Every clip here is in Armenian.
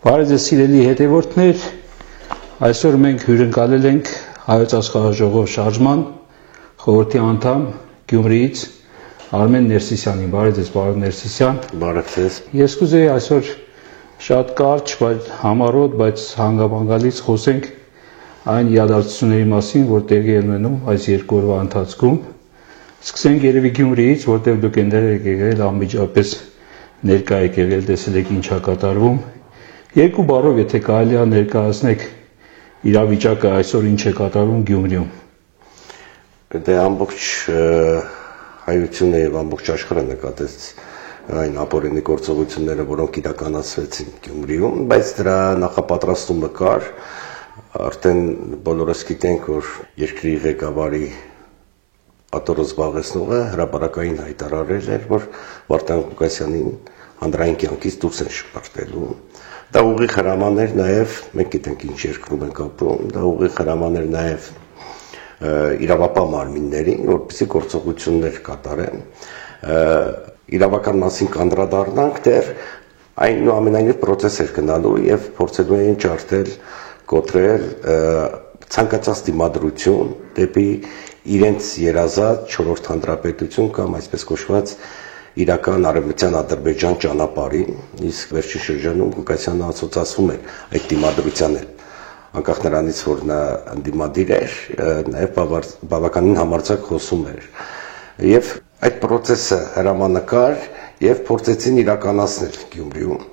Բարև ձեզ սիրելի հետևորդներ, այսօր մենք հյուրընկալել ենք Հայոց Աշխարհաժողով շարժման խորհրդի անդամ Գյումրիից Արմեն Ներսիսյանին։ Բարև ձեզ, պարոն Ներսիսյան։ Բարև ձեզ։ Ես կուզեի այսօր շատ կարճ, բայց համառոտ, բայց հանգամանալից խոսենք այն իրադարձությունների մասին, որ տեղի են ունենում այս երկու օրվա ընթացքում։ Սկսենք երևի Գյումրիից, որտեղ դուք այնտեղ եկել անմիջապես ներկա եք եղել, տեսել եք ինչ է կատարվում։ Երկու բառով, եթե կարելի է ներկայացնեք իրավիճակը այսօր ինչ է կատարվում Գյումրիում։ Դե ամբողջ հայությունը եւ ամբողջ աշխարհը նկատեց այն ապօրինի գործողությունները, որոնք իրականացվեցին Գյումրիում, բայց դրա նախապատրաստումը կար, արդեն բոլորս գիտենք, որ երկրի ղեկավարի ատորը զբաղեցնողը հրապարակային հայտարարել էր, որ Վարդան Ղուկասյանին հանրային կյանքից դուրս են շպրտելու։ Դա ուղիղ հրաման էր նաև, մենք գիտենք ինչ երկրում ենք ապրում, դա ուղիղ հրաման էր նաև իրավապահ մարմիններին, որպեսզի գործողություններ կատարեն։ Իրավական մասին կանդրադառնանք, դեռ այնուամենայնիվ պրոցես էր գնալու եւ փորձելու էին ջարդել, կոտրել ցանկացած դիմադրություն դեպի իրենց երազած 4-րդ հանրապետություն կամ այսպես կոչված իրական արևմտյան Ադրբեջան ճանապարհին, իսկ վերջին շրջանում Ղուկասյանը ասոցացվում էր այդ դիմադրության հետ, անկախ նրանից, որ նա ընդդիմադիր էր, նաև բավականին համարձակ խոսում էր։ Եվ այդ process-ը հրամանակար եւ փորձեցին իրականացնել Գյումրիում։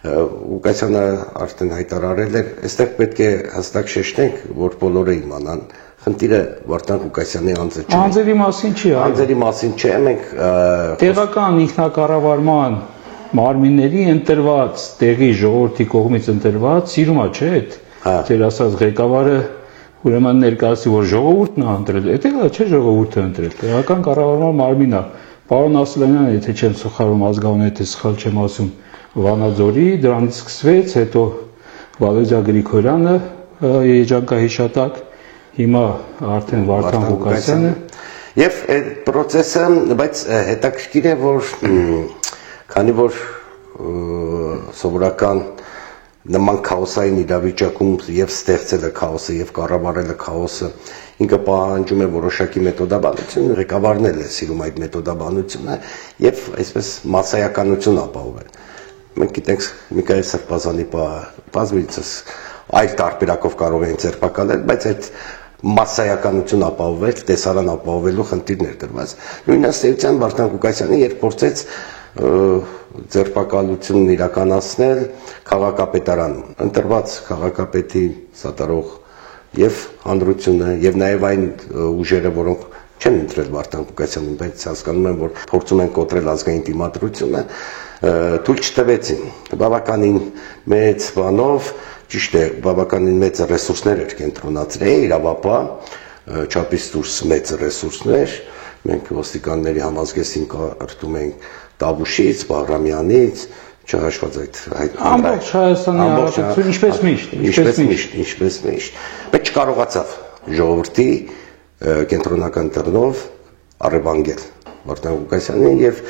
Ղուկասյանը արդեն հայտարարել էր, այստեղ պետք է հստակ շեշտենք, որ բոլորը իմանան, խնդիրը Վարդան Ղուկասյանի անձը չէ։ Անձերի մասին չի, անձերի մասին չէ, մենք տեղական ինքնակառավարման մարմինների ընտրված, տեղի ժողովրդի կողմից ընտրված, սիրումա չէ այդ ձեր ասած ղեկավարը ուրեմն ներկայացի, որ ժողովուրդն է ընտրել, դա չէ ժողովուրդը ընտրել, տեղական կառավարման մարմինն է։ Պարոն Ասլանյանը, եթե չեմ սխալվում, ազգանուն եթե սխալ չեմ ասում, Վանաձորի, դրանից սկսվեց, հետո Վալերիա Գրիգորյանը երջանկահիշատակ, հիմա արդեն Վարդան Ղուկասյանը։ Եվ այդ process-ը, բայց հետաքրքիր է, որ քանի որ սովորական նման քաոսային իրավիճակում եւ ստեղծելը քաոսը եւ կառավարելը քաոսը ինքը պահանջում է որոշակի մեթոդաբանություն, ղեկավարն է սիրում այդ մեթոդաբանությունը եւ այսպես մասսայականություն ապահովել։ Մենք գիտենք Միքայել Սրբազանի բազմիցս այլ տարբերակով կարող են ձերբակալել, բայց այդ մասսայականություն ապահովել, տեսարան ապահովելու խնդիրներ դրված։ Նույն ըստեյության Վարդան Ղուկասյանը երբ փորձեց ձերբակալությունն իրականացնել քաղաքապետարանում, ընտրված քաղաքապետի սատարող եւ հանրությունը եւ նաեւ այն ուժերը, որոնք չեն ընտրել Վարդան Ղուկասյանին, բայց հասկանում են, որ փորձում են կոտրել ազգային դիմադրությունը, թույլ չտվեցին։ Բավականին մեծ բանով, ճիշտ է, բավականին մեծ ռեսուրսներ էր կենտրոնացրել, իրավապահ, չափից դուրս մեծ ռեսուրսներ, մենք ոստիկանների համազգեստին կարդում ենք Տավուշից, Բաղրամյանից, չհաշված այդ ամբողջ Հայաստանի Հանրապետություն, ինչպես միշտ, բայց չկարողացավ ժողովրդի կենտրոնական դռնով առևանգել Վարդան Ղուկասյանին եւ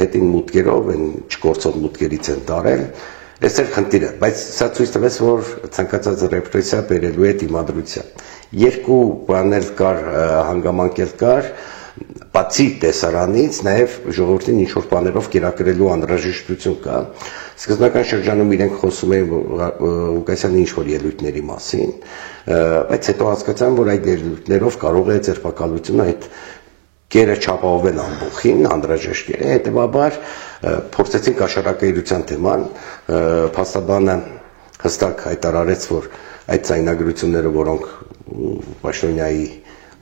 հետին մուտքերով են չգործող մուտքերից են տարել, այս էր խնդիրը, բայց սա ցույց տվեց, որ ցանկացած ռեպրեսիա բերելու է դիմադրության։ Երկու բաներ կար, հանգամանքել կար, բացի տեսարանից, նաև ժողովրդին ինչ-որ բաներով կերակրելու անհրաժեշտություն կա։ Սկզբնական շրջանում իրենք խոսում էին Ղուկասյանի ինչ-որ ելույթների մասին, բայց հետո հասկացան, որ այդ ելույթներով կարող է ձերբակալությունը այդ կերը չապահովել ամբողջին, անհրաժեշտ է, հետևաբար փորձեցին կաշառակերության թեման, փաստաբանը հստակ հայտարարեց, որ այդ ձայնագրությունները, որոնք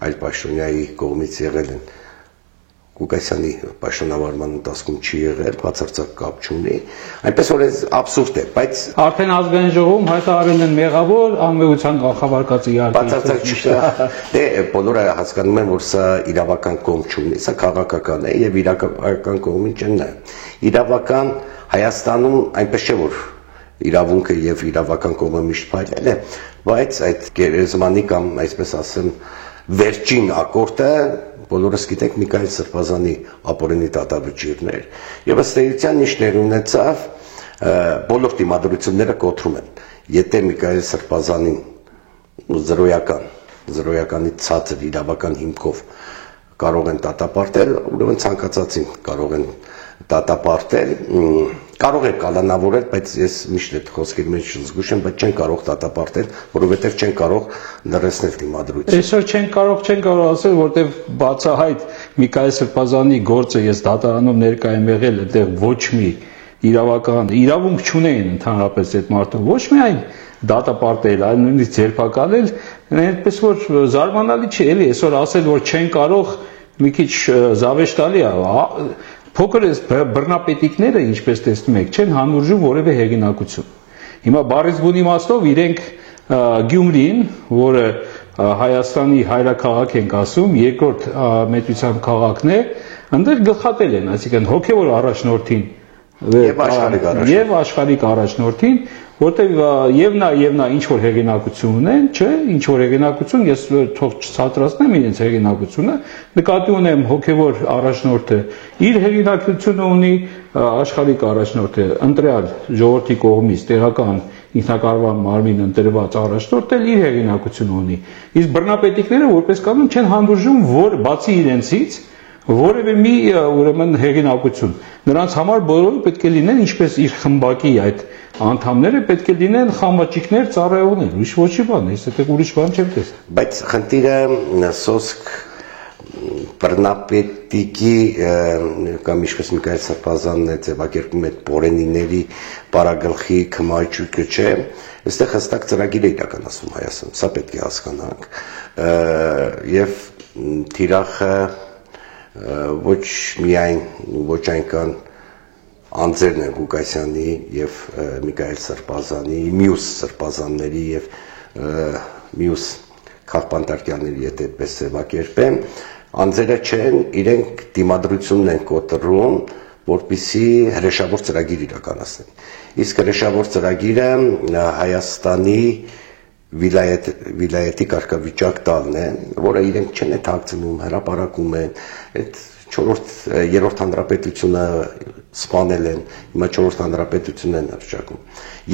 այլ պաշտոնյայի կողմից եղել են, Ղուկասյանի պաշտոնավարման ընթացքում չի եղել, բացարձակ կապ չունի, այնպես որ ez абսուրդ է, բայց արդեն ազգային ժողովում հայտարարել են մեղավոր, անմեղության կանխավարկած իհարկե։ Բացարձակ ճիշտ է, դե բոլորը հասկանում են, որ սա իրավական կողմ չունի, սա քաղաքական է եւ իրավական կողմին չեն նայում։ Իրավական Հայաստանում այնպես չէ, որ իրավունքը եւ իրավական կողմը միշտ փայլել է, բայց այդ գերեզմանի կամ այսպես ասեմ վերջին ակորդը բոլորս գիտենք Միքայել Սրբազանի ապօրինի դատավճիռներ եւ ըստ էության ինչ ներ ունեցավ բոլոր դիմադրությունները կոտրում են։ Եթե Միքայել Սրբազանին զրոյականից ցածր իրավական հիմքով կարող են դատապարտել, ուրեմն ցանկացածին կարող են դատապարտել, կարող է կալանավորել, բայց ես միշտ այդ խոսքերի մեջ զգուշ եմ, բայց չեն կարող դատապարտել, որովհետև չեն կարող լրացնել դիմադրությունը։ Այսօր չեն կարող ասել, որտեղ բացահայտ Միքայել Սրբազանի գործը ես դատարանում ներկա եմ եղել, այդտեղ ոչ մի իրավական իրավունք չունեն ընդհանրապես այդ մարդը, ոչ միայն դատապարտել, այլ նույնիսկ ձերբակալել, այդպես որ զարմանալի չի, էլի այսօր ասել, որ չեն կարող, մի քիչ զավեշտալի է, փոքր այս բռնապետիկները, ինչպես տեսնում եք, չեն հանուրջում որևէ հեղինակություն։ Հիմա բառից բուն իմաստով իրենք Գյումրին, որը Հայաստանի հայրաքաղաք ենք ասում, երկրորդ մեծության քաղաքն է, այնտեղ գլխատել են, այսինքն հոգևոր առաջնորդին եւ աշխարհիկ առաջնորդին, որտեղ եւ նա ինչ որ հեղինակություն ունեն, չէ, ինչ որ հեղինակություն, ես թող չցածրացնեմ իրենց հեղինակությունը, նկատի ունեմ հոգևոր առաջնորդը իր հեղինակությունը ունի, աշխարհիկ առաջնորդը ընտրյալ ժողովրդի կողմից տեղական ինքնակառավարման մարմին ընտրված առաջնորդը իր հեղինակությունը ունի։ Իսկ բռնապետիկները որպես կանոն չեն հանդուրժում, որ բացի իրենցից որևէ մի ուրեմն հեղինակություն։ Նրանց համար բոլորը պետք է լինեն ինչպես իր խմբակի այդ անդամները պետք է լինեն խամաճիկներ, ծառայողներ, ուրիշ ոչի բան, ես այդտեղ ուրիշ բան չեմ տեսել։ Բայց խնդիրը սոսկ բռնապետիկի կամ ինչպես Միքայել Սրբազանն է ձևակերպում այդ պորենիների պարագլխի քմաճուկը չէ, այստեղ հստակ ծրագիր է իրականացվում Հայաստանում, սա պետք է հասկանանք, եւ թիրախը ոչ միայն ոչ այնքան անձերն են Ղուկասյանի եւ Միքայել Սրբազանի, մյուս Սրբազանների եւ մյուս քաղբանտարկյանների հետ այդպես ձևակերպեմ, անձերը չեն, իրենք դիմադրությունն են կոտրում, որպեսզի հրեշավոր ծրագիր իրականացնեն։ Իսկ հրեշավոր ծրագիրը Հայաստանի վիլայետի կարգավիճակ տալն է, որը իրենք չեն թաքցնում, հրապարակում են, այդ երրորդ հանրապետությունը սպանել են, հիմա չորրորդ հանրապետությունն են հռչակում։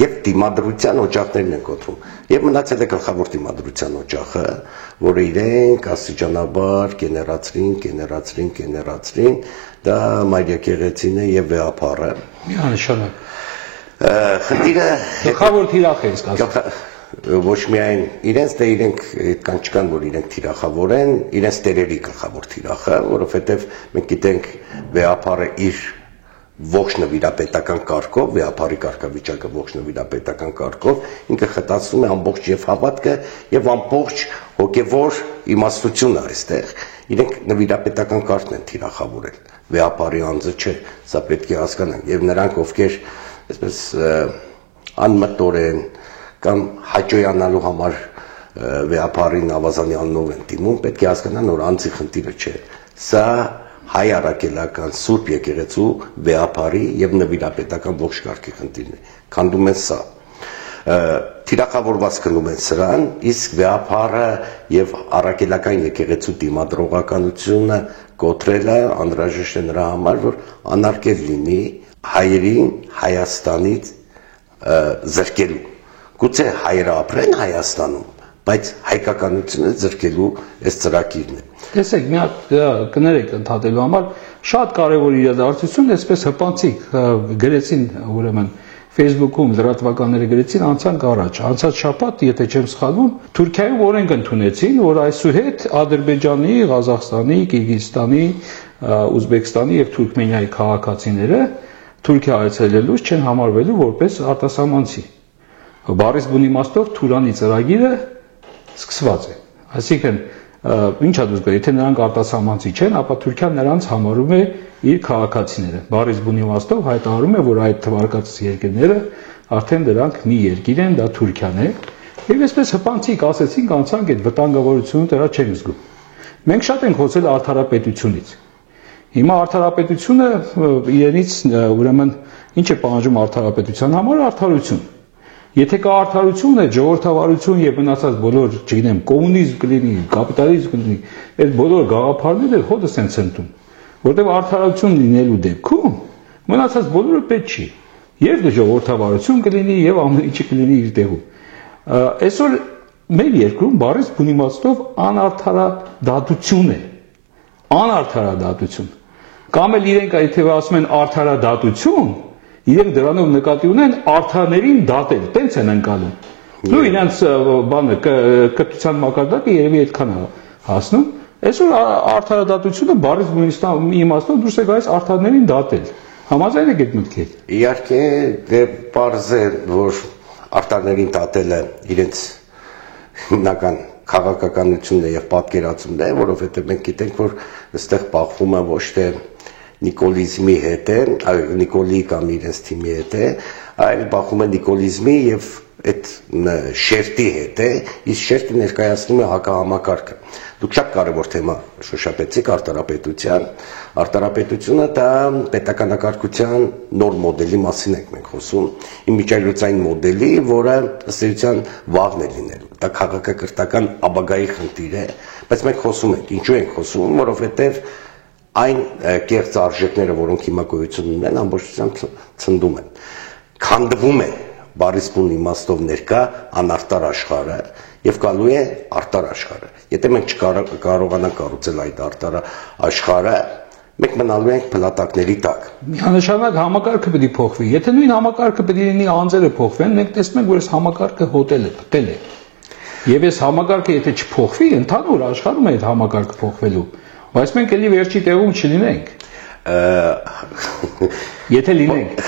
Եվ դիմադրության օջախներն են կոտրում։ Եվ մնացել է գլխավոր դիմադրության օջախը, որը իրենք աստիճանաբար գեներացրին, դա Մայրաքաղաքին է եւ Վեհապարը։ Միանշանակ։ Խնդիրը գլխավոր թիրախ է ասում։ Ոչ միայն իրենց, դե իրենք այդքան չկան, որ իրենք թիրախավոր են, իրենց տերերի գլխավոր թիրախը, որովհետև մենք գիտենք Վեհապարը իր ողջ նվիրապետական կարգով, Վեհապարի կարգավիճակը ողջ նվիրապետական կարգով, ինքը խտացնում է ամբողջ եւ հավատքը եւ ամբողջ հոգեվոր իմաստությունը այստեղ։ Իրենք նվիրապետական կարգն են թիրախավորել։ Վեհապարի անձը չէ, սա պետք է հասկանանք, եւ նրանք ովքեր այսպես անմտորեն կամ հաճոյանալու համար Վեհապարին ավազանի անունով են դիմում, պետք է հասկանան, որ անձի խնդիրը չէ։ Սա հայ առաքելական Սուրբ եկեղեցու Վեհապարի եւ նվիրապետական ողջ կարգի խնդիրն է։ Քանդում են սա։ Թիրախավորված կնում են սրան, իսկ Վեհապարը եւ առաքելական եկեղեցու դիմադրողականությունը կոտրելը անհրաժեշտ է նրա համար, որ անարգել լինի հայերին Հայաստանից զրկելու։ Գուցե հայերը ապրեն Հայաստանում, բայց հայկականությունը զրկելու այս ծրագիրն է։ Տեսեք, մի հատ կներեք ընդհատելու համար շատ կարևոր իրադարձություն, այսպես հպանցիկ գրեցին, ուրեմն Facebook-ում լրատվականները գրեցին անցանք առաջ, անցած շաբաթ, եթե չեմ սխալվում, Թուրքիայում օրենք ընդունեցին, որ այսուհետ Ադրբեջանի, Ղազախստանի, Կիրգիզստանի, Ուզբեկստանի եւ Թուրքմենիայի քաղաքացիները Թուրքիա այցելելուց չեն համարվելու որպես արտասահմանցի։ Բառից բուն իմաստով Թուրանի ծրագիրը սկսված է։ Այսինքն, ինչ է դուք, եթե նրանք արտասահմանցի չեն, ապա Թուրքիան նրանց համարում է իր քաղաքացիները։ Բառից բուն իմաստով հայտարարում է, որ այդ թվարկած երկրները արդեն դրանք մի երկիր են, դա Թուրքիան է։ Եվ այսպես հպանցիկ ասեցինք, անցանք այդ վտանգավորությունը դրա չենք զգում։ Մենք շատ ենք խոսել արդարապետությունից։ Հիմա արդարապետությունը իրենից ուրեմն ինչ է պահանջում արդարապետության համար արդարություն։ Եթե կա արդարություն, այդ ժողովրդավարություն եւ մնացած բոլոր, չգիտեմ, կոմունիզմ կլինի, կապիտալիզմ կլինի, այդ բոլոր գաղափարները հոդս են ցնտում, որտեղ արդարություն լինելու դեպքում մնացած բոլորը պետք չի։ Եվ ժողովրդավարություն կլինի, եւ ամեն ինչը կլինի իր տեղում։ Այսօր մեր երկրում բառից բուն իմաստով անարդարադատություն է։ Անարդարադատություն։ Կամ էլ իրենք եթե ասում են արդարադատություն, իրենք դրանով նկատի ունեն արդարներին դատել, տենց են ընկալում։ Ու իրենց բանը կրթության մակարդակը երևի այդքան է հասնում։ Այսօր արդարադատությունը բառից բուն իմաստով դուրս է գալիս արդարներին դատել։ Համաձայն եք այդ մտքին։ Իհարկե, դե պարզ է, որ արդարներին դատելը իրենց հիմնական քաղաքականությունն է եւ պատկերացումն է, որովհետեւ մենք գիտենք, որ այստեղ բախվում է ոչ թե նիկոլիզմի հետ է, նիկոլի կամ իրենց թիմի հետ է, այլ բախվում է նիկոլիզմի եւ այդ շերտի հետ է, իսկ շերտը ներկայացնում է հակահամակարգը։ Դուք շատ կարևոր թեմա շոշափեցիք արտարապետությունը դա պետականակարգության նոր մոդելի մասին ենք մենք խոսում, իմիջիայլոցային մոդելի, որը ըստ էության վաղն է լինելու։ Դա քաղաքակրթական ապագայի խնդիր է, բայց մենք խոսում ենք, ինչու ենք խոսում, որովհետև այն կեղծ արժեքները, որոնք հիմա գոյություն ունեն, ամբողջությամբ ցնդում են, քանդվում է բառից բուն իմաստով ներկա անարտար աշխարհը եւ գալու է արտար աշխարհը։ Եթե մենք չկարողանանք կառուցել այդ արտար աշխարհը, մենք մնալու ենք փլատակների տակ։ Միանշանակ համակարգը պետք է փոխվի։ Եթե նույն համակարգը պետք է լինի անձերը փոխվեն, մենք տեսնում ենք, որ այս համակարգը հոտել է, փտել է։ Եվ այս համակարգը եթե չփոխվի, ընդհանուր աշխարհում է այդ համակարգը փոխվելու, բայց մենք էլի վերջի տեղում չլինենք։ Եթե լինենք,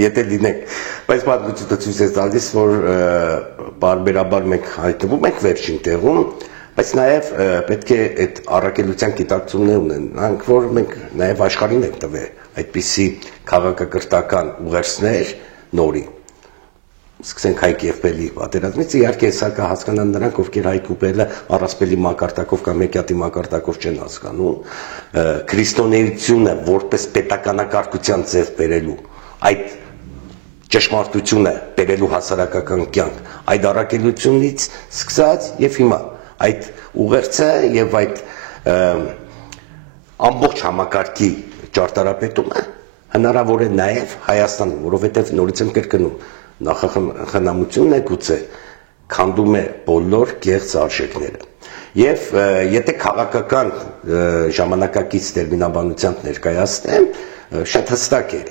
եթե լինենք, բայց պատմությունը ցույց է տալիս, որ բարբերաբար մենք հայտնվում ենք վերջին տեղում, բայց նաև պետք է այդ առաքելության գիտակցումներ ունենանք, որ մենք նաև աշխարհին ենք տվել այդպիսի քաղաքակրթական ուղերձներ նորի։ Սկսենք Հայ-Կերպելի պատերազմից, իհարկե սա կհասկանան նրանք, ովքեր Հայ-Կերպելը առասպելի մակարդակով կամ Մեկյատի մակարդակով չեն հասկանում, քրիստոնեությունը որպես պետականակարգության ձև բերելու, այդ ճշմարտությունը բերելու հասարակական կյանք, այդ առաքելությունից սկսած եւ հիմա այդ ուղերձը եւ այդ ամբողջ համակարգի ճարտարապետումը հնարավոր է նաեւ Հայաստանում, որովհետեւ նորից եմ կրկնում նախախնամությունն է գուցե քանդում է բոլոր կեղծ արժեքները եւ եթե քաղաքական ժամանակակից տերմինաբանությամբ ներկայացնեմ շատ հստակ է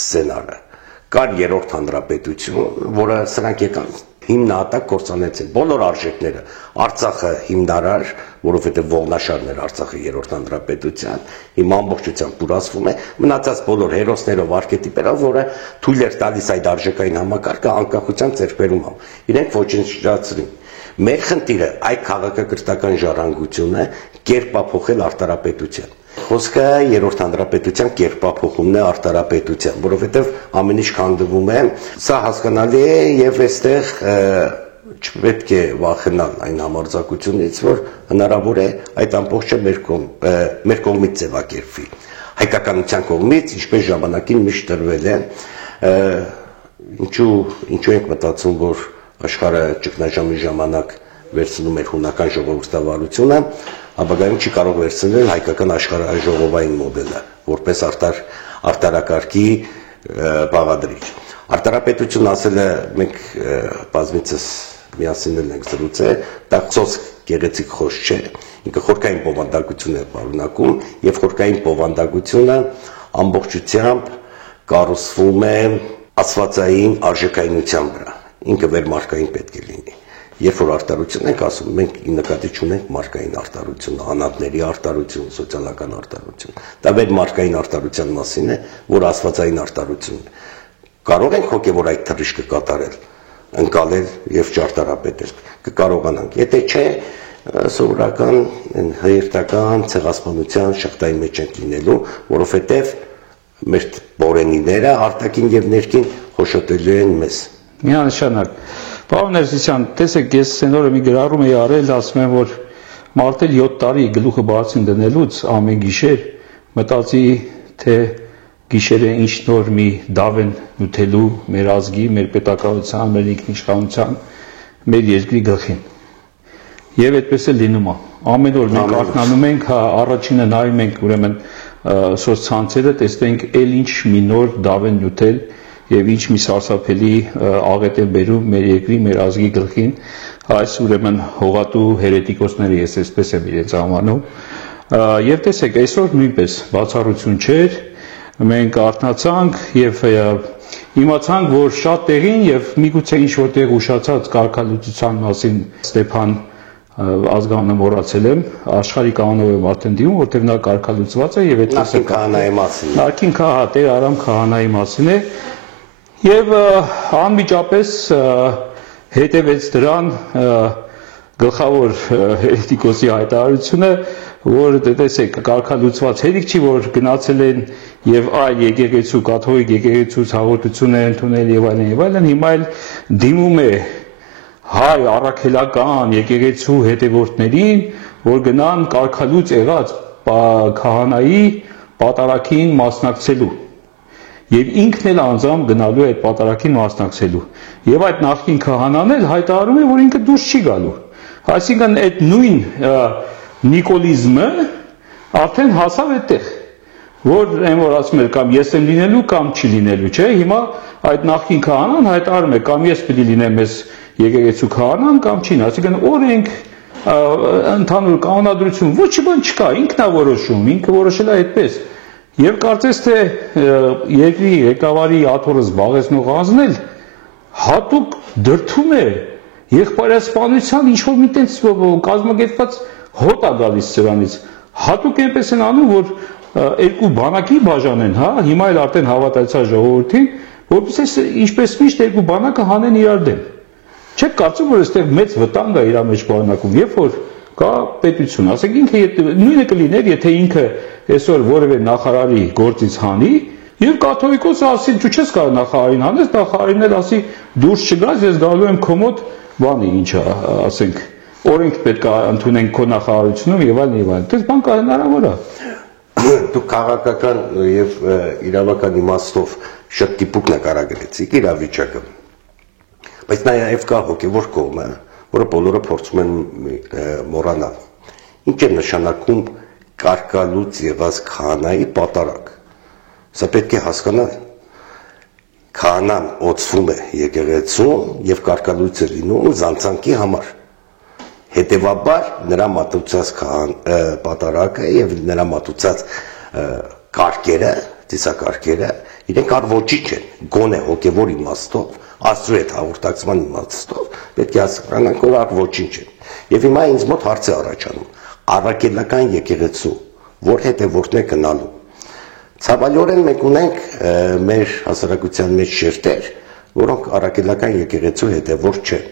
սցենարը կար երրորդ հանրապետություն որը սրանք եկան հիմնահատակ կործանեցին բոլոր արժեքները Արցախը հիմնարար որովհետեւ ողնաշարն էր Արցախի երրորդ հանրապետության հիմա ամբողջությամբ դուրասվում է մնացած բոլոր հերոսներով արքետիպերով որը թույլ էր տալիս այդ արժեքային համակարգը անկախության ձեռքբերումով իրենք ոչնչացրին մեր խնդիրը այդ քաղաքակրթական ժառանգությունը կերպափոխել արտարապետության խոսքը երրորդ հանրապետության կերպափոխումն է արտարապետության, որովհետև ամեն ինչ քանդվում է, սա հասկանալի է եւ այստեղ չպետք է վախենալ այն համարձակությունից, որ հնարավոր է այդ ամբողջը մեր կողմից ձևակերպվի։ Հայկականության կողմից, ինչպես ժամանակին միշտ տրվել է, ինչու ենք մտածում, որ աշխարհը ճգնաժամի ժամանակ վերցնում էր հունական ժողովրդավարությունը, ապագայում չի կարող վերցնել հայկական աշխարհաժողովային մոդելը, որպես արտարակարգի բաղադրիչ։ Արտարապետություն ասելը մենք բազմիցս միասին ենք զրուցել, դա ծոսկ գեղեցիկ խոսք չէ, ինքը խորքային բովանդակություն է պարունակում եւ խորքային բովանդակությունը ամբողջությամբ կառուցվում է աստվածային արժեքայնության վրա, ինքը վերմարկային պետք է լինի։ Երբ որ արտարություն ենք ասում, մենք նկատի չունենք մարկային արտարություն, անհատների արտարություն, սոցիալական արտարություն։ Դա վերմարկային արտարության մասին է, որ աստվածային արտարությունն է։ Կարող ենք հոգևոր այդ թռիչքը կատարել, ընկալել եւ ճարտարապետել։ Կկարողանանք։ Եթե չէ, սովորական հերթական ցեղասպանության շղթայի մեջ ենք լինելու, որովհետեւ մեր բորենիները արտաքին եւ ներքին խոշոտելու են մեզ։ Միանշանակ Պարոն Ներսիսյան, տեսեք, ես սենորը մի գրառում էի արել, ասում եմ, որ մարտել 7 տարի գլուխը բարձին դնելուց ամեն գիշեր մտածի, թե գիշերը ինչ նոր մի դավ են նյութելու մեր ազգի, մեր պետականության, մեր ինքնիշխանության, մեր երկրի գլխին։ Եվ այդպես է լինում է։ Ամեն օր մենք արթնանում ենք, առաջինը նայում ենք ուրեմն սոցցանցերը, տեսնենք էլ ինչ մի նոր դավ են նյութել եւ ինչ մի սարսափելի աղետ են բերում մեր երկրի, մեր ազգի գլխին, այս ուրեմն հողատու հերետիկոսները, ես այսպես եմ իրենց անվանում, եւ տեսեք, այսօր նույնպես բացառություն չէր, մենք արթնացանք եւ իմացանք, որ շատ տեղին եւ միգուցե ինչ որտեղ ուշացած կարգալուծության մասին Ստեփան ազգանը մոռացել եմ, աշխարհի կանոնով եմ արդեն դիմում, որտեղ նա կարգալուծված է եւ այդպես է քահանայի մասին։ Նախին Տեր Արամ քահանայի մասին է եւ անմիջապես հետևեց դրան գլխավոր հերետիկոսի հայտարարությունը, որ տեսեք կարգալուծված հերիք չի, որ գնացել են եւ այլ եկեղեցու կաթողիկ եկեղեցուց հաղորդություն են ընդունել եւ այլն, հիմա էլ դիմում է հայ առաքելական եկեղեցու հետևորդներին, որ գնան կարգալուծ եղած քահանայի պատարագին մասնակցելու եւ ինքն էլ անձամբ գնալու է այդ պատարագին մասնակցելու եւ այդ նախկին քահանան էլ հայտարարում է, որ ինքը դուրս չի գալու, այսինքն այդ նույն նիկոլիզմը արդեն հասավ այդտեղ, որ այն որ ասում էր կամ ես եմ լինելու կամ չի լինելու, չէ, հիմա այդ նախկին քահանան հայտարարում է կամ ես պիտի լինեմ այս եկեղեցու քահանան կամ չի, այսինքն օրենք ընդհանուր կանոնադրություն ոչ բան չկա, ինքն է որոշում, ինքը որոշել է այդպես եւ կարծես թե երկրի ղեկավարի աթոռը զբաղեցնող ազնել հատուկ դրթում է եղբայրասպանության ինչ որ մի տենց կազմակերպված հոտ է գալիս սրանից հատուկ այնպես են անում որ երկու բանակի բաժանեն, հա, հիմա էլ արդեն հավատացյալ ժողովրդին, որովհետեւ ինչպես միշտ երկու բանակը հանեն իրար դեմ։ Չեք կարծում որ այստեղ մեծ վտանգ է իր մեջ բանակում, երբ որ կա պետություն, ասենք ինքը նույնը կլիներ, եթե ինքը այսօր որևէ նախարարի գործից հանի եւ կաթողիկոսը ասի դու չես կարող նախարարին հանես, նախարարին էլ ասի դուրս չգաս, ես գալու եմ քո մոտ բանի ինչա, ասենք օրենք պետք է ընդունենք քո նախարարությունում եւ այլն եւ այլն։ Դες բան կա հնարավոր է։ Դու քաղաքական եւ իրավական իմաստով շատ տիպուկ նկարագրեցիք իրավիճակը։ Բայց նաեւ կա հոգեվոր կողմը, որը բոլորը փորձում են մոռանալ։ Ինչ է նշանակում կարգալուծ եղած քահանայի պատարագ։ Սա պետք է հասկանալ։ Քահանան օծվում է եկեղեցում եւ կարգալույց է լինում զանցանքի համար։ Հետևաբար նրա մատուցած պատարագը եւ նրա մատուցած կարգերը, ծիսակարգերը իրենք առոչիչ են, գոնե հոգեվոր իմաստով, Աստծո հետ հաղորդակցման իմաստով պետք է հասկանանք, որ առոչիչ են։ Եվ հիմա ինձ մոտ հարց է առաջանում. առաքելական եկեղեցու, որ հետևորդն է գնալու։ Ցավալիորեն մենք ունենք մեր հասարակության մեջ շերտեր, որոնք առաքելական եկեղեցու հետևորդ չեն։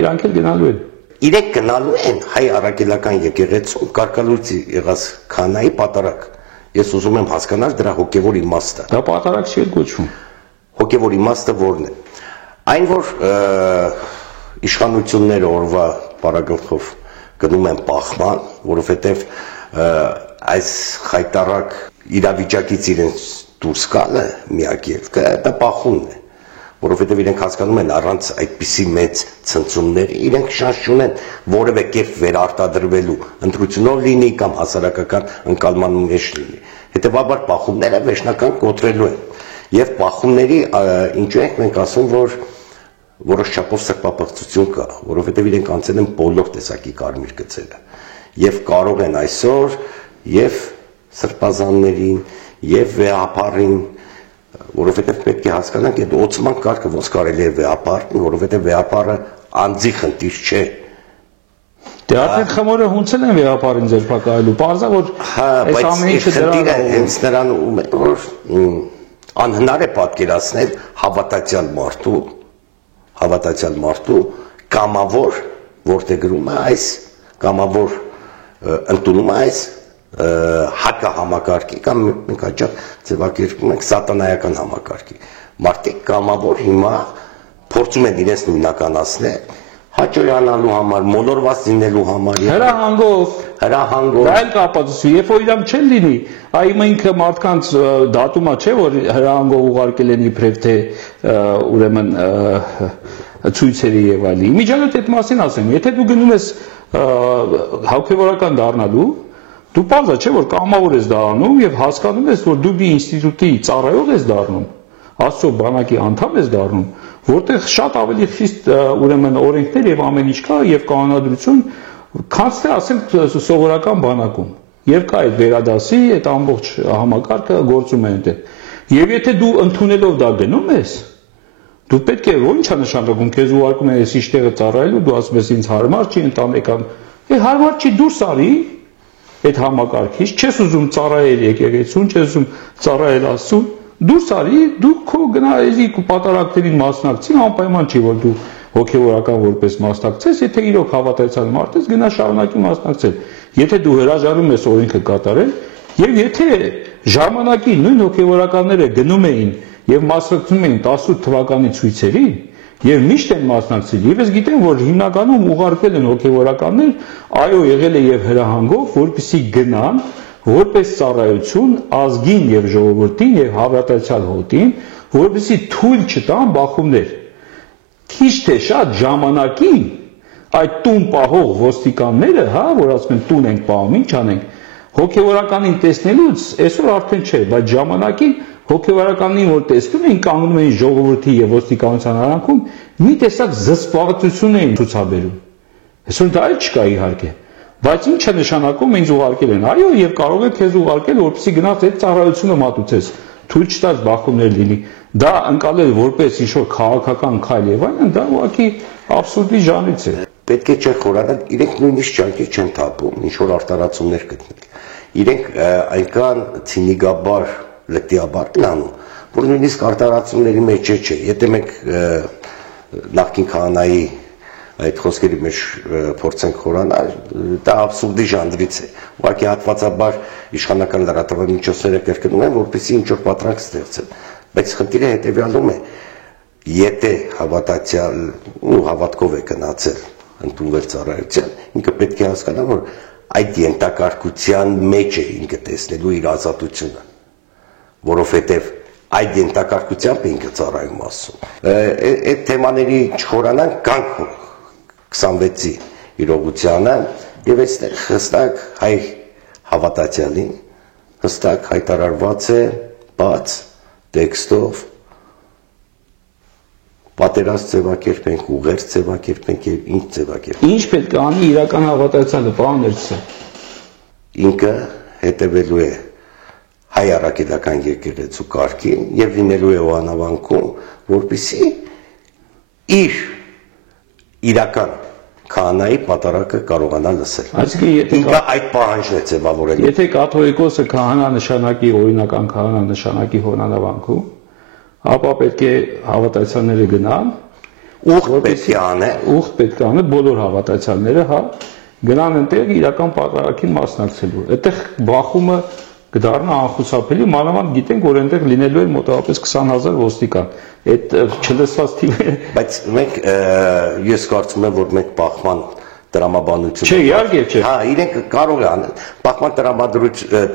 Իրանք էլ գնալու են։ Իրենք գնալու են հայ առաքելական եկեղեցու կարգալույցի եղած քահանայի պատարագ։ Ես ուզում եմ հասկանալ դրա հոգեվոր իմաստը։ Դա պատարագ չի գոչվում։ Հոգեվոր իմաստը որն է։ Այն որ իշխանությունները օրվա պարագլխով գնում են պահման, որովհետև այս խայտարակ իրավիճակից իրենց դուրս գալը միակ ելքը դա պահումն է, որովհետև իրենք հասկանում են առանց այդպիսի մեծ ցնցումների իրենք շանս չունեն որևէ կերպ վերարտադրվելու, ընտրությունով լինի կամ հասարակական ընկալման մեջ լինի։ Հետևաբար պահումները վերջնական կոտրելու են։ Եվ պահումների ինչու ենք մենք ասում, որ որոշ չափով սրբապղծություն կա, որովհետև իրենք անցել են բոլոր տեսակի կարմիր գծերը եւ կարող են այսօր եւ սրբազաններին եւ վեհապարին, որովհետև պետք է հասկանանք այդ օծման կարգը ոնց կարելի է վեհապարին, որովհետև վեհապարը անձի խնդիր չէ։ Դե արդեն խմորը հունցել են վեհապարին ձերբակայելու, բարձա որ այս ամեն ինչը դրա հենց նրան որ անհնար է պատկերացնել հավատացյալ մարդու կամավոր, որտեղ գրում է այս կամավոր ընդունում է այս հակահամակարգի կամ մենք հաճախ ձևակերպում ենք սատանայական համակարգի։ Մարդիկ կամավոր հիմա փորձում են իրենց նույնականացնել հաճոյանալու համար, մոլորված լինելու համար, հրահանգով, դա էլ կապացուցի, երբ որ իրամ չեն լինի, այ ինքը մարդկանց դատումա չէ, որ հրահանգով ուղարկել են իբրև թե ուրեմն ցույցերի եւ այլն։ Միջանոց այդ մասին ասեմ, եթե դու գնում ես հոգեվորական դառնալու, դու բարձր չէ որ կամավոր ես դա անում եւ հասկանում ես որ դու մի ինստիտուտի ծառայող ես դառնում, Աստծո բանակի անդամ ես դառնում, որտեղ շատ ավելի խիստ ուրեմն օրենքներ եւ ամեն ինչ կա եւ կանոնադրություն, քան թե ասել սովորական բանակում։ Եվ կա այդ վերադասի, այդ ամբողջ համակարգը գործում է այնտեղ։ Եվ եթե դու ընդունելով դա գնում ես, դու պետք է ոչ ինչա նշանակում, քեզ ուղարկում են այս իշտեղը ծառայելու, դու ասում ես ինձ հարմար չի ընտանեկան։ Հարմար չի, դուրս արի այդ համակարգից, չես ուզում ծառայել եկեղեցուն, չես ուզում ծառայել Աստծուն, դուրս արի, դու քո գնահատելի պատարակներին մասնակցի, անպայման չի, որ դու հոգևորական որպես մասնակցես, եթե իրոք հավատացյալ մարդ ես, գնա շարունակի մասնակցել։ Եթե դու հրաժարվում ես օրենքը կատարել, եւ եթե ժամանակի նույն հոգևորականները գնում էին եւ մասնակցում էին 18 թվականի ցույցերին, եւ միշտ են մասնակցել, եւ ես գիտեմ, որ հիմնականում ուղարկվել են հոգևորականներ, այո, եղել է եւ հրահանգով, որպեսզի գնան որպես ծառայություն ազգին եւ ժողովրդին եւ հավատացյալ հոտին, որպեսզի թույլ չտան բախումներ։ Քիչ թե շատ ժամանակին այդ տուն պահող ոստիկանները, հա, որ ասում են տուն ենք պահում, ինչ անենք, հոգևորականին տեսնելուց այսօր արդեն չէ, բայց ժամանակին հոգևորականին որ տեսնում էին, կանգնում էին ժողովրդի եւ ոստիկանության արանքում, մի տեսակ զսպվածություն էին ցուցաբերում։ Այսօր դա էլ չկա իհարկե, բայց ինչ է նշանակում ինձ ուղարկել են, այո, եւ կարող է քեզ ուղարկել, որպեսզի գնաս այդ ծառայությունը մատուցես, թույլ չտաս բախումներ լինի։ Դա ընկալել որպես ինչ-որ քաղաքական քայլ եւ այլն, դա ուղղակի абսուրդի ժանրից է։ Պետք է չէ խորանալ, իրենք նույնիսկ ճանկի չեն թափում, ինչ-որ արտարացումներ գտնել։ Իրենք այնքան ցինիկաբար լկտիաբար են անում, որ նույնիսկ արտարացումների մեջ չէ։ Եթե մենք նախկին քահանայի այդ խոսքերի մեջ փորձենք խորանալ, դա абսուրդի ժանրից է։ Ուղղակի հատվածաբար իշխանական լրատվամիջոցները կրկնում են, որպեսզի ինչ-որ պատրանք ստեղծեն։ Բայց խնդիրը հետևյալում է, եթե հավատացյալ ու հավատքով է գնացել ընդունվել ծառայության, ինքը պետք է հասկանա, որ այդ ենթակարգության մեջ է ինքը տեսնելու իր ազատությունը, որովհետև այդ ենթակարգությամբ է ինքը ծառայում Աստծուն։ Այդ թեմաների չխորանանք, կանք 26-ի իրողությանը եւ այստեղ հստակ հայ հավատացյալին հստակ հայտարարված է բաց տեքստով պատերազմ ձևակերպենք, ուղերձ ձևակերպենք եւ ինչ ձևակերպենք։ Ինչ պետք է անի իրական հավատացյալը, պարոն Ներսիսը։ Ինքը հետևելու է հայ առաքելական եկեղեցու կարգին եւ լինելու է օանավանքում, որպեսզի իր իրական քահանայի պատարակը կարողանա լսել։ Այսինքն ինքը այդ պահանջն է ձևավորել։ Եթե կաթողիկոսը քահանա նշանակի, օրինական քահանա նշանակի հոնանավանքում, ապա պետք է հավատացյալները գնան, ուղղ պետք է անեն, ուղղ պետք է անեն բոլոր հավատացյալները, հա, գնան այնտեղ իրական պատարակին մասնակցելու։ Այդտեղ բախումը կդառնա անխուսափելի, մանավանդ գիտենք, որ այնտեղ լինելու է մոտավորապես 20,000 ոստիկան։ Այդ չլսված թիվը, բայց մենք ես կարծում եմ, որ մենք բախման տրամաբանությունը։ Չէ, իհարկե չէ։ Հա, իրենք կարող են անել, բախման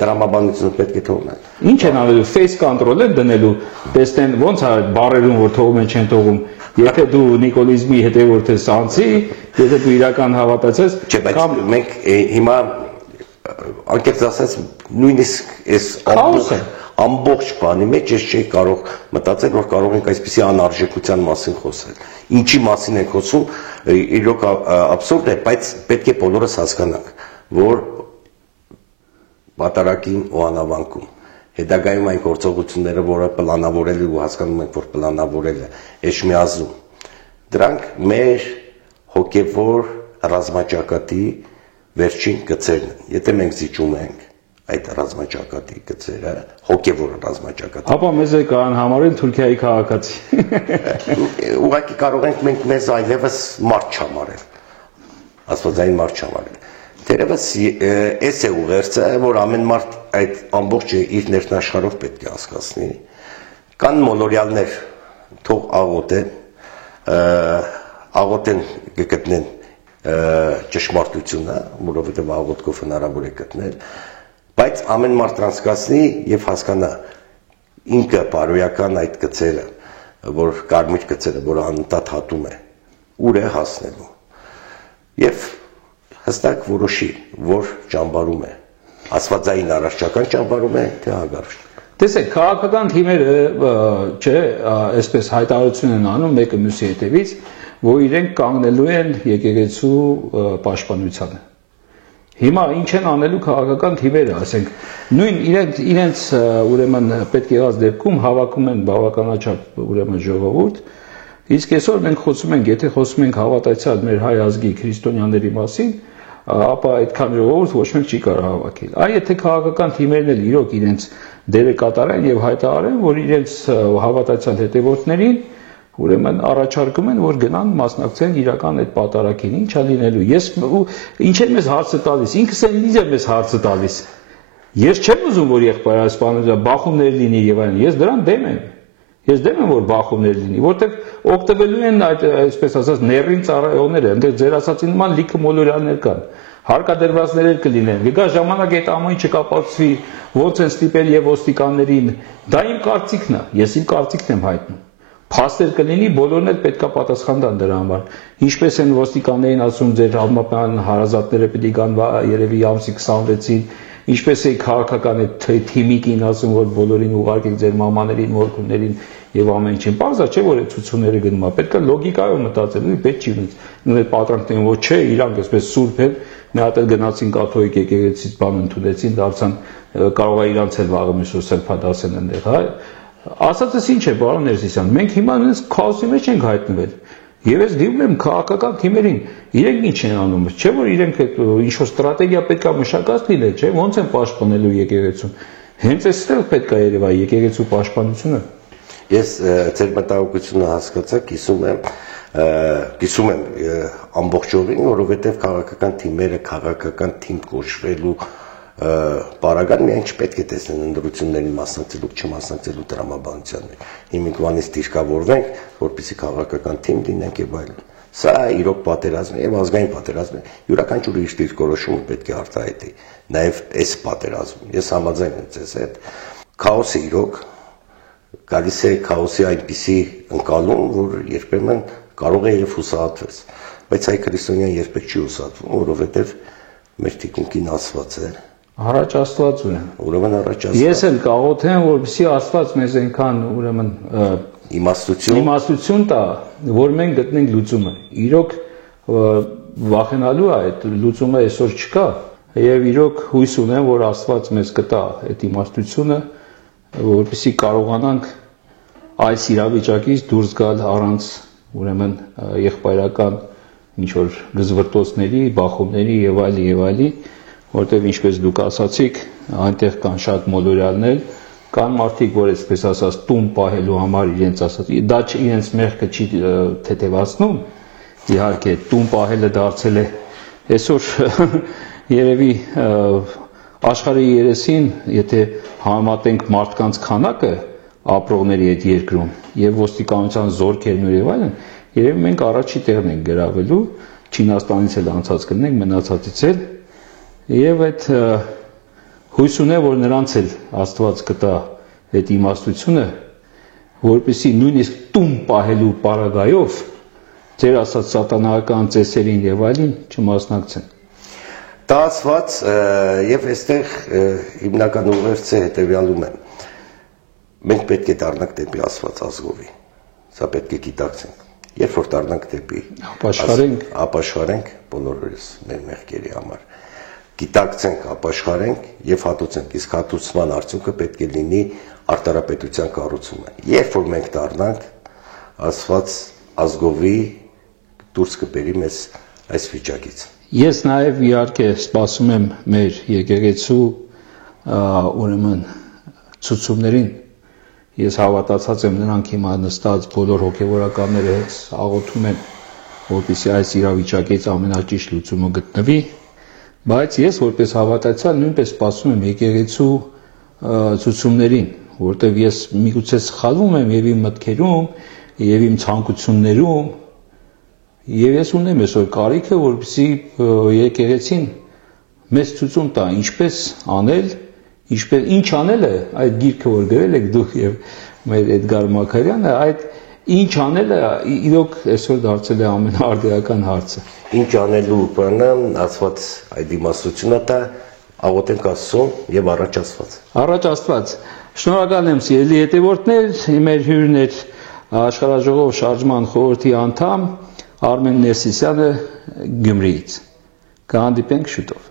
տրամաբանությունը պետք է թողնել։ Ինչ են անելու, face control են դնելու, տեսնեն ոնց է բարերում, որ թողում են, չեն թողում։ Եթե դու նիկոլիզմի հետևորդ ես անցի, եթե դու իրական հավատացես, չէ, բայց մենք հիմա անկեղծ ասած նույնիսկ այս ամբողջ բանի մեջ ես չի կարող մտածել, որ կարող ենք այսպիսի անարժեքության մասին խոսել։ Ինչի մասին ենք խոսում, իրոք абսուրդ է, բայց պետք է բոլորս հասկանանք, որ պատարակին օանավանքում հետագայում այն գործողությունները, որը պլանավորել ու հասկանում ենք, որ պլանավորել է Էջմիածնում, դրանք մեր հոգևոր ռազմաճակատի վերջին գծերն են։ Եթե մենք զիջում ենք այդ ռազմաճակատի գծերը, հոգևոր ռազմաճակատը, ապա մեզ է կան համարել Թուրքիայի քաղաքացի։ Ուղղակի կարող ենք մենք մեզ այլևս մարդ չհամարել, աստվածային մարդ չհամարել։ Թերևս այս է ուղերձը, որ ամեն մարդ այդ ամբողջը իր ներքնաշխարհով պետք է հասկացնի։ Կան մոլորյալներ, թող աղոթեն կգտնեն ճշմարտությունը, որովհետև աղոթքով հնարավոր է գտնել, բայց ամեն մարդ անցկացնի եւ հասկանա ինքը բարոյական այդ գծերը, որ կարմիր գծերը, որ անընդհատ հատում է, ուր է հասնելու։ Եվ հստակ որոշի, որ ճամբարում է, աստվածային առարչական ճամբարում է, թե հագարշ։ Տեսեք, քաղաքական թիմերը, չէ, այսպես հայտարարություն են անում մեկը մյուսի հետևից, որ իրենք կանգնելու են եկեղեցու պաշտպանությանը։ Հիմա ինչ են անելու քաղաքական թիմերը, ասենք, նույն իրենց ուրեմն պետք եղած դեպքում հավաքում են բավականաչափ ուրեմն ժողովուրդ, իսկ այսօր մենք խոսում ենք, եթե խոսում ենք հավատացյալ մեր հայ ազգի քրիստոնյաների մասին, ապա այդքան ժողովուրդ ոչ մեկ չի կարող հավաքել։ Այ եթե քաղաքական թիմերն էլ իրոք իրենց դերը կատարեն եւ հայտարարեն, որ իրենց հավատացյալ հետևորդներին ուրեմն առաջարկում են, որ գնան մասնակցեն իրական այդ պատարագին, ինչա լինելու։ Ես ինչ է մեզ հարցը տալիս, ինքս էլ ինձ է մեզ հարցը տալիս։ Ես չեմ ուզում, որ եղբայրս սպանությունը բախումներ լինի եւ այլն, ես դրան դեմ եմ։ Ես դեմ եմ, որ բախումներ լինի, որտեղ օգտվելու են այդ այսպես ասած ներին ծառայողները, այնտեղ ձեր ասածի նման լիքը մոլորյալներ կան։ Հարկադրվածներ կլինեն։ Գա ժամանակ այդ ամեն ինչը կապացվի, ոնց են ստիպել եւ ոստիկաններին։ Դա իմ կարծիքն է, ես իմ կարծիքն եմ հայտնում։ Փաստեր կլինի, բոլորն էլ պետքա պատասխան տան դրա համար։ Ինչպես են ոստիկաններին ասում, ձեր համապան հարազատները պետք է գան երևի ամսի 26-ին, ինչպես է քաղաքական այդ թիմիկին ասում, որ բոլորին ուղարկեք ձեր մամաներին, մորքուներին եւ ամեն ինչին։ Պարզա չէ, որ այդ ցուցումները գնում է։ Պետքա լոգիկայով մտածել, ու պետք չի նույն պատրանքներին, որ չէ, իրանք այսպես սուրբ են, մի հատ էլ գնացին կաթողիկ եկեղեցից բան ընդունեցին, դարձան կարող է իրանց էլ վաղը միշտ սրբադասեն այնտեղ, հա։ Ասածս ինչ է, պարոն Ներսիսյան, մենք հիմա նույնիսկ քաոսի մեջ ենք հայտնվել։ Եվ ես դիմում եմ քաղաքական թիմերին, իրենք ինչ են անում, չէ՞ որ իրենք ինչ-որ ստրատեգիա պետք է մշակած լինի, չէ՞, ոնց են պաշտպանելու եկեղեցուն։ Հենց այստեղ պետք է երևա եկեղեցու պաշտպանությունը։ Ես ձեր մտահոգությունը հասկացա, կիսում եմ ամբողջովին, որովհետև քաղաքական թիմերը քաղաքական թիմ կոչվելու Պարագան միայն չպետք է տեսնեն ընդրություններին մասնակցելու, չմասնակցելու տրամաբանության մեջ։ Հիմիկվանից դիրքավորվենք, որպեսզի քաղաքական թիմ լինենք եւ այլն։ Սա իրոք պատերազմ է եւ ազգային պատերազմ է։ Յուրաքանչյուրը իր դիրքորոշումը պետք է արտահայտի։ Նաեւ այս պատերազմում ես համաձայն եմ ձեզ հետ։ Քաոսը իրոք գալիս է քաոսի այնպիսի ընկալում, որ երբեմն կարող է եւ հուսահատվես։ Բայց հայ քրիստոնյան երբեք չի հուսահատվում, որովհետեւ մեր թիկունքին ասված է Առաջ Աստված ունեն։ Ուրեմն առաջ Աստված։ Ես էլ կաղոթեմ, որպեսզի Աստված մեզ այնքան ուրեմն իմաստություն տա, որ մենք գտնենք լուծումը։ Իրոք վախենալու է այդ լուծումը այսօր չկա, եւ իրոք հույս ունեմ, որ Աստված մեզ կտա այդ իմաստությունը, որպեսզի կարողանանք այս իրավիճակից դուրս գալ առանց ուրեմն եղբայրական ինչ որ գզվրտոցների, բախումների եւ այլի, որտեղ ինչպես դուք ասացիք, այնտեղ կան շատ մոլորյալներ, կան մարդիկ, որ այսպես ասած տուն պահելու համար իրենց ասած, դա իրենց մեղքը չի թեթևացնում, իհարկե տուն պահելը դարձել է այսօր երևի աշխարհի երեսին, եթե համատենք մարդկանց քանակը ապրողների այդ երկրում եւ ոստիկանության զորքերն եւ այլն, երևի մենք առաջի տեղն ենք գրավելու, Չինաստանից էլ անցած կնենք, մնացածից էլ եւ այդ հույս ունեմ, որ նրանց էլ Աստված կտա այդ իմաստությունը, որպեսզի նույնիսկ տուն պահելու պարագայով ձեր ասած սատանայական ծեսերին եւ այլն չմասնակցեն։ Դա ասված եւ այստեղ հիմնական ուղերձը հետեւյալում է։ Մենք պետք է դառնանք դեպի Աստված ազգովի։ Սա պետք է գիտակցենք։ Երբ որ դառնանք դեպի ապաշխարենք բոլորս մեր մեղքերի համար։ Գիտակցենք, ապաշխարենք եւ հատուցենք, իսկ հատուցման արդյունքը պետք է լինի արտարապետության կառուցումը։ Երբ որ մենք դառնանք, Աստված ազգովի դուրս կբերի մեզ այս վիճակից։ Ես նաեւ իհարկե սպասում եմ մեր եկեղեցու ուրեմն ցուցումներին։ Ես հավատացած եմ նրանք հիմա նստած բոլոր հոգեվորականները աղոթում են, որպեսզի այս իրավիճակից ամենաճիշտ լուծումը գտնվի, բայց ես որպես հավատացյալ նույնպես սպասում եմ եկեղեցու ցուցումներին, որտեղ ես միգուցե սխալվում եմ եւ իմ մտքերում, եւ իմ ցանկություններում, եւ ես ունեմ այսօր կարիքը, որպեսզի եկեղեցին մեզ ցուցում տա ինչպես անել, ինչ անելը, այդ գիրքը որ գրել եք դուք եւ մեր Էդգար Մակարյանը, այդ ինչ անելը իրոք այսօր դարձել է ամենաարդեական հարցը։ Ինչ անելու բանը ասված այդ իմաստությունը դա աղոթենք Աստծուն եւ առաջ Աստված։ Առաջ Աստված։ Շնորհակալ եմ սիրելի հետևորդներ, մեր հյուրն էր Աշխարհաժողով շարժման խորհրդի անդամ Արմեն Ներսիսյանը Գյումրիից։ Կհանդիպենք շուտով։